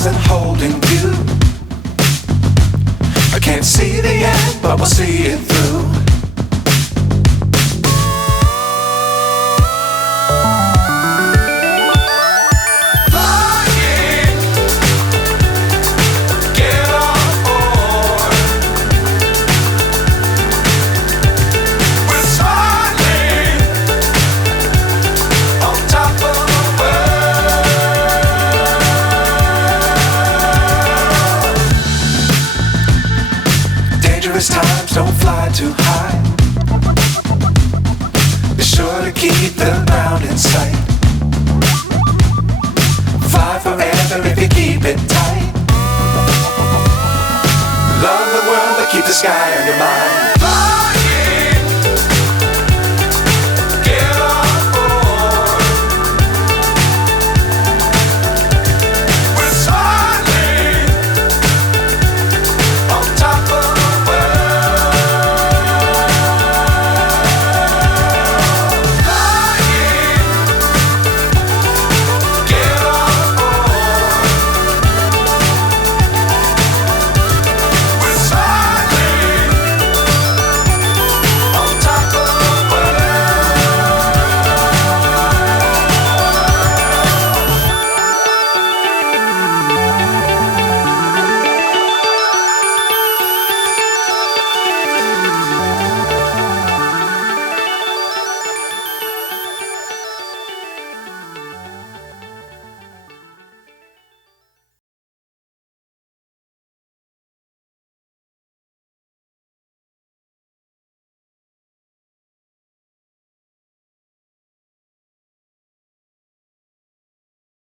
stars and holding you. I can't see the end, but we'll see it through. Times don't fly too high. Be sure to keep the ground in sight. Fly forever if you keep it tight. Love the world but keep the sky on your mind.